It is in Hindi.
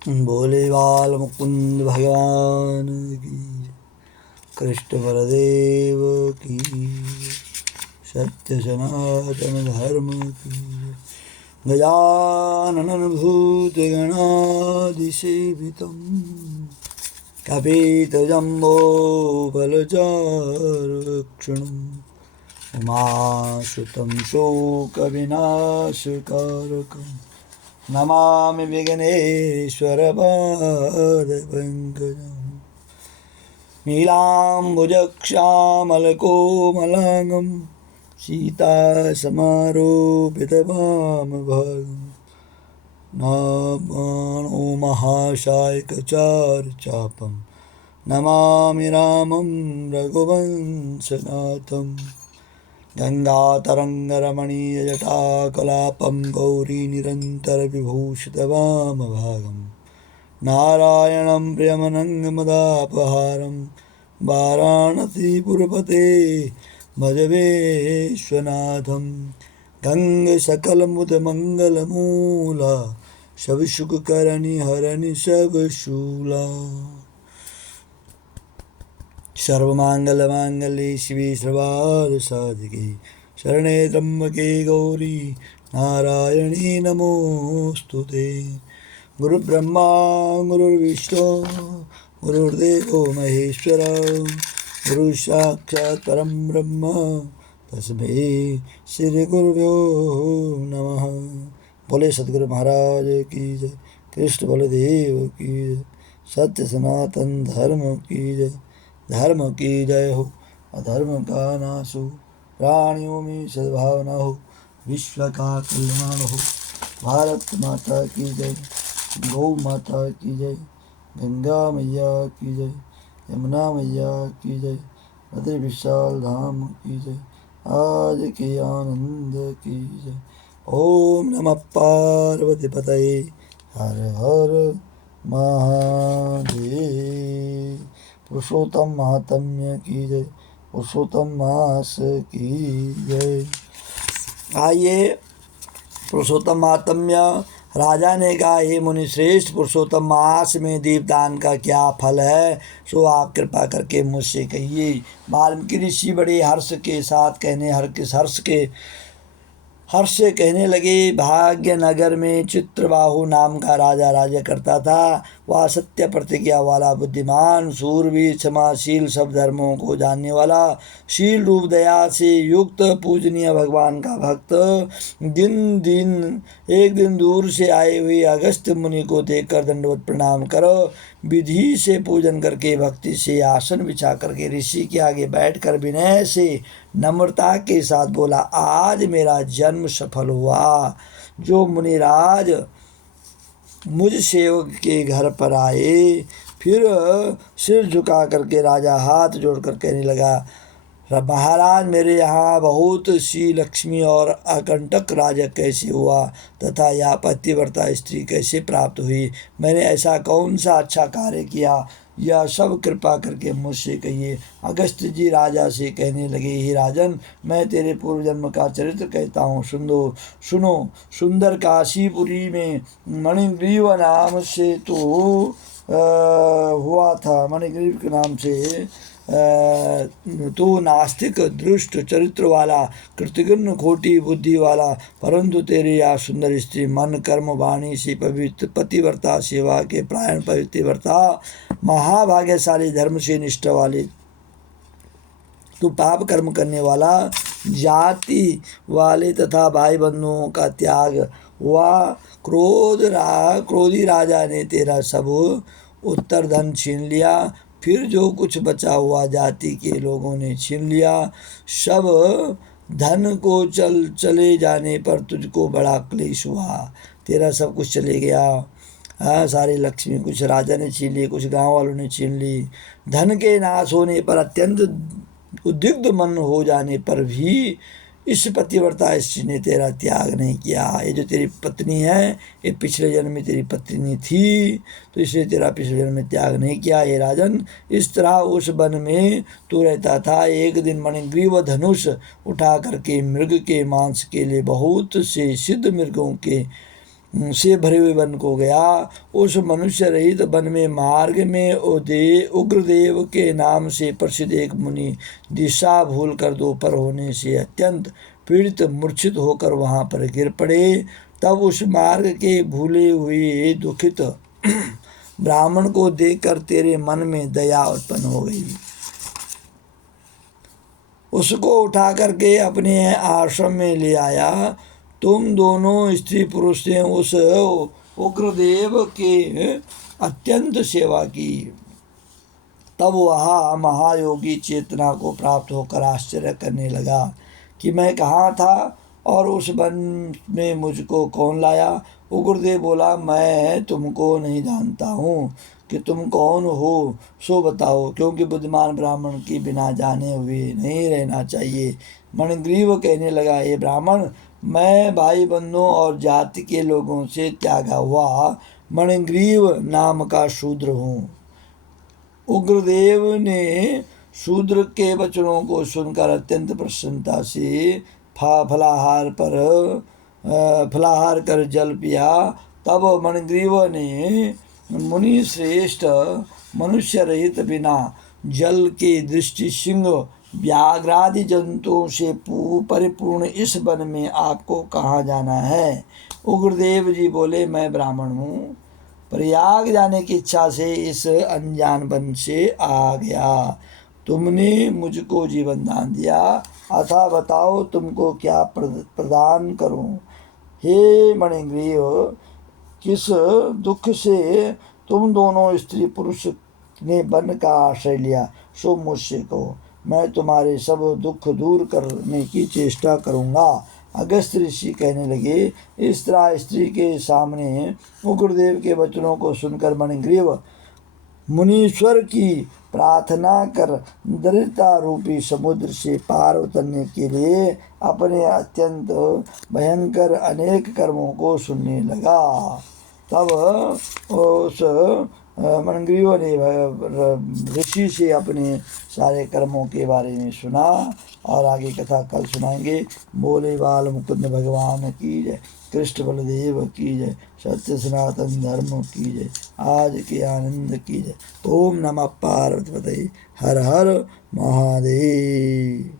बोले बाल मुकुंद भगवान की, कृष्ण बलदेव की, सत्य सनातन धर्म की। गजानन भूतगणादिसेवितं कपितजम्बो फलचारुक्षणं उमासुतं शोकविनाशकारकं नमामि विघ्नेश्वरपादपङ्कजम्। नीलाम्बुजश्यामलकोमलाङ्गं सीतासमारोपितवामभागं नमामो महाशायकचारुचापं नमामि रामं रघुवंशनाथं। गङ्गातरङ्गरमणीयजटाकलापं गौरीनिरन्तरविभूषितवामभागं नारायणं प्रियमनङ्गमदापहारं वाराणसीपुरपते भज विश्वनाथं। गङ्गसकलमुदमङ्गलमूला सबसुखकरणि हरनि सबशूला। सर्वमाङ्गलमाङ्गल्ये शिवे सर्वार्थसाधिके शरणे त्र्यम्बके गौरी नारायणी नमोऽस्तुते। गुरुर्ब्रह्मा गुरुर्विष्णु गुरुर्देवो महेश्वर गुरुसाक्षात् परं ब्रह्म तस्मै श्रीगुरुभ्यो नमः। बोले सद्गुरु महाराज की जय, कृष्ण बलदेव की जय, सत्य सनातन धर्म की जय। धर्म की जय हो, अधर्म का नाश हो, प्राणियों में सद्भावना हो, विश्व का कल्याण हो। भारत माता की जय, गौ माता की जय, गंगा मैया की जय, यमुना मैया की जय, बद्री विशाल धाम की जय, आज के आनंद की जय। ओम नमः पार्वती पतये, हर हर महादेव। पुरुषोत्तम महात्म्य की जय, पुरुषोत्तम मास की जय। आइए, पुरुषोत्तम महात्म्य। राजा ने कहा, हे मुनि श्रेष्ठ, पुरुषोत्तम मास में दीपदान का क्या फल है, सो आप कृपा करके मुझसे कहिए। वाल्मीकि ऋषि बड़े हर्ष के साथ हर्ष से कहने लगे, भाग्य नगर में चित्रबाहु नाम का राजा राज्य करता था। वह सत्य प्रतिज्ञा वाला, बुद्धिमान, शूरवीर, क्षमाशील, सब धर्मों को जानने वाला, शील रूप दया से युक्त, पूजनीय भगवान का भक्त। एक दिन दूर से आए हुए अगस्त्य मुनि को देखकर दंडवत प्रणाम करो। विधि से पूजन करके, भक्ति से आसन बिछा करके ऋषि के आगे बैठकर विनय से नम्रता के साथ बोला, आज मेरा जन्म सफल हुआ। जो मुनिराज मुझ सेवक के घर पर आए, फिर सिर झुका करके राजा हाथ जोड़कर कहने लगा, महाराज, मेरे यहाँ बहुत सी लक्ष्मी और अकंटक राजा कैसे हुआ, तथा यह पतिव्रता स्त्री कैसे प्राप्त हुई। मैंने ऐसा कौन सा अच्छा कार्य किया, यह सब कृपा करके मुझसे कहिए। अगस्त्य जी राजा से कहने लगे, हे राजन, मैं तेरे पूर्व जन्म का चरित्र कहता हूँ, सुनो। सुंदर काशीपुरी में मणिग्रीव नाम से तो हुआ था। मणिग्रीव के नाम से तो नास्तिक, दुष्ट चरित्र वाला, कृतघ्न, खोटी बुद्धि वाला, परंतु तेरी यह सुंदर स्त्री मन कर्म वाणी से पवित्र, पतिव्रता, सेवा के प्रायण, पवित्रव्रता, महाभाग्यशाली, धर्म से निष्ठा वाली। तू पाप कर्म करने वाला, जाति वाले तथा भाई बंधुओं का त्याग हुआ। क्रोधी राजा ने तेरा सब उत्तर धन छीन लिया, फिर जो कुछ बचा हुआ जाति के लोगों ने छीन लिया। सब धन को चले जाने पर तुझको बड़ा क्लेश हुआ। तेरा सब कुछ चले गया। हाँ, सारी लक्ष्मी कुछ राजा ने छीन ली, कुछ गांव वालों ने छीन ली। धन के नाश होने पर, अत्यंत उद्विग्न मन हो जाने पर भी इस पतिव्रता स्त्री ने तेरा त्याग नहीं किया। ये जो तेरी पत्नी है, ये पिछले जन्म में तेरी पत्नी थी, तो इसलिए तेरा पिछले जन्म में त्याग नहीं किया। ये राजन, इस तरह उस वन में तू रहता था। एक दिन मणिग्रीव धनुष उठा करके मृग के मांस के लिए बहुत से सिद्ध मृगों के से भरे हुए वन को गया। उस मनुष्य रहित वन में मार्ग में उग्रदेव के नाम से प्रसिद्ध एक मुनि दिशा भूल कर दोपहर होने से अत्यंत पीड़ित मूर्छित होकर वहां पर गिर पड़े। तब उस मार्ग के भूले हुए दुखित ब्राह्मण को देखकर तेरे मन में दया उत्पन्न हो गई। उसको उठा करके अपने आश्रम में ले आया। तुम दोनों स्त्री पुरुष ने उस उग्रदेव के अत्यंत सेवा की। तब वह महायोगी चेतना को प्राप्त होकर आश्चर्य करने लगा कि मैं कहाँ था और उस वन में मुझको कौन लाया। उग्रदेव बोला, मैं तुमको नहीं जानता हूँ कि तुम कौन हो, सो बताओ, क्योंकि बुद्धिमान ब्राह्मण की बिना जाने हुए नहीं रहना चाहिए। मणिग्रीव कहने लगा, हे ब्राह्मण, मैं भाई बंधुओं और जाति के लोगों से त्यागा हुआ मणिग्रीव नाम का शूद्र हूँ। उग्रदेव ने शूद्र के वचनों को सुनकर अत्यंत प्रसन्नता से फलाहार कर जल पिया। तब मणिग्रीव ने मुनि श्रेष्ठ, मनुष्य रहित बिना जल के दृष्टि सिंह व्याघ्रादि जंतुओं से परिपूर्ण इस वन में आपको कहाँ जाना है। उग्रदेव जी बोले, मैं ब्राह्मण हूँ, प्रयाग जाने की इच्छा से इस अनजान वन से आ गया। तुमने मुझको जीवन दान दिया, अतः बताओ तुमको क्या प्रदान करूं। हे मणिग्रीव, किस दुख से तुम दोनों स्त्री पुरुष ने वन का आश्रय लिया, सो मुझसे कहो, मैं तुम्हारे सब दुख दूर करने की चेष्टा करूँगा। अगस्त ऋषि कहने लगे, इस तरह स्त्री के सामने उग्रदेव के वचनों को सुनकर मणिग्रीव मुनीश्वर की प्रार्थना कर दरिद्रता रूपी समुद्र से पार उतरने के लिए अपने अत्यंत भयंकर अनेक कर्मों को सुनने लगा। तब उस मणिग्रीव ने ऋषि से अपने सारे कर्मों के बारे में सुना और आगे कथा कल सुनाएंगे। बोले बाल मुकुंद भगवान की जय, कृष्ण बलदेव की जय, सत्य सनातन धर्म की जय, आज के आनंद की जय। ओम नमः पार्वती, हर हर महादेव।